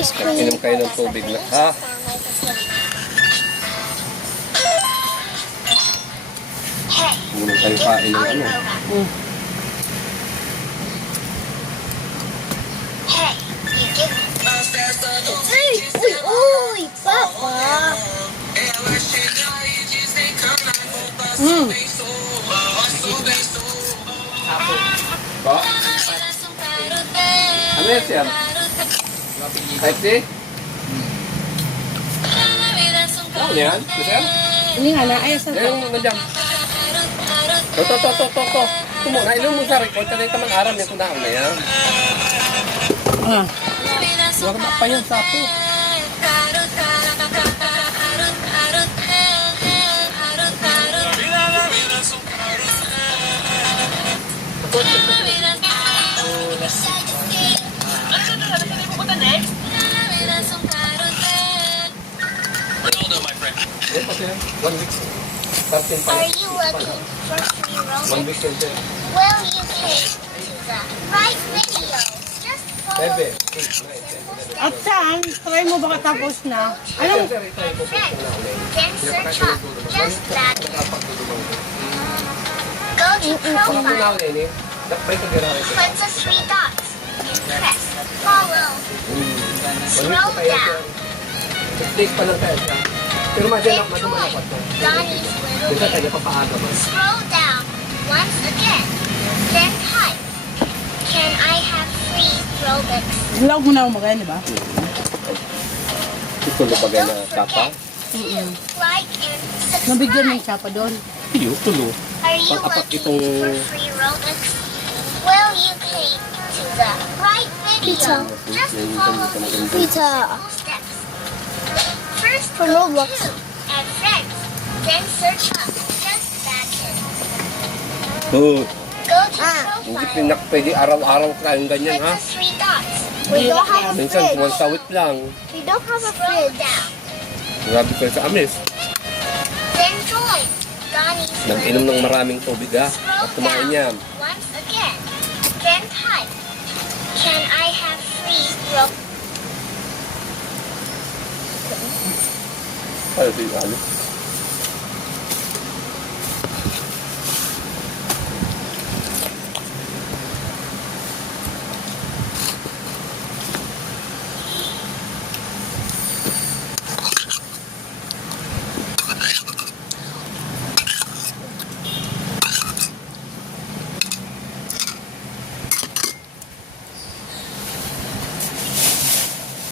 Ice cream. Inom kayo ng tubig na. Ha? Muna kayo kain ng ano. Uy, Papa. Ba? Ano yan siya? Type C? Ano yan? Michelle? Ini nga na, ayos na to. Yung nandiyan. To. Kumo, nainom mo sa record. Kanay tamang aram yung kunaon na yan. Ah. Huwag na pa yung sapo. Yan kasi, 1 week. 13 pa. Are you looking for free 1 week robots? yun. Well, you came to the right video. Just follow Bebe. At saan? Try mo baka tapos na. Anong? then search up just that. Go to profile. Click the 3 dots. Press follow. Scroll down. Click pa lang tayo siya. Pero Then madyan join ako Donnie's little Bisa tayo game. papaaga man. Scroll down once again. Then type, can I have free Robux? Vlog mo na ako magayon, di ba? Ito na bagay na Don't tapa. forget to like and Nabigyan ng subscribe. siya pa doon. Iyo, tulo. Are you Pag-apat looking itong... for free Robux? Well, you came to the right video. Just follow the Pizza. steps. First, For go Roblox. to add friends. Then search up just that. Oh, Go to hindi profile. pinak pwede araw-araw kayong ganyan, Click ha? the 3 dots. We don't have a Minsan, fridge. kumansawit lang. We don't have a Scroll fridge. down. Grabe kayo sa amis. Then join Donnie's Nag-inom ng maraming tubig, ha? Scroll At kumain down niya. once again. Then type, can I have free Robux? Ano, ano?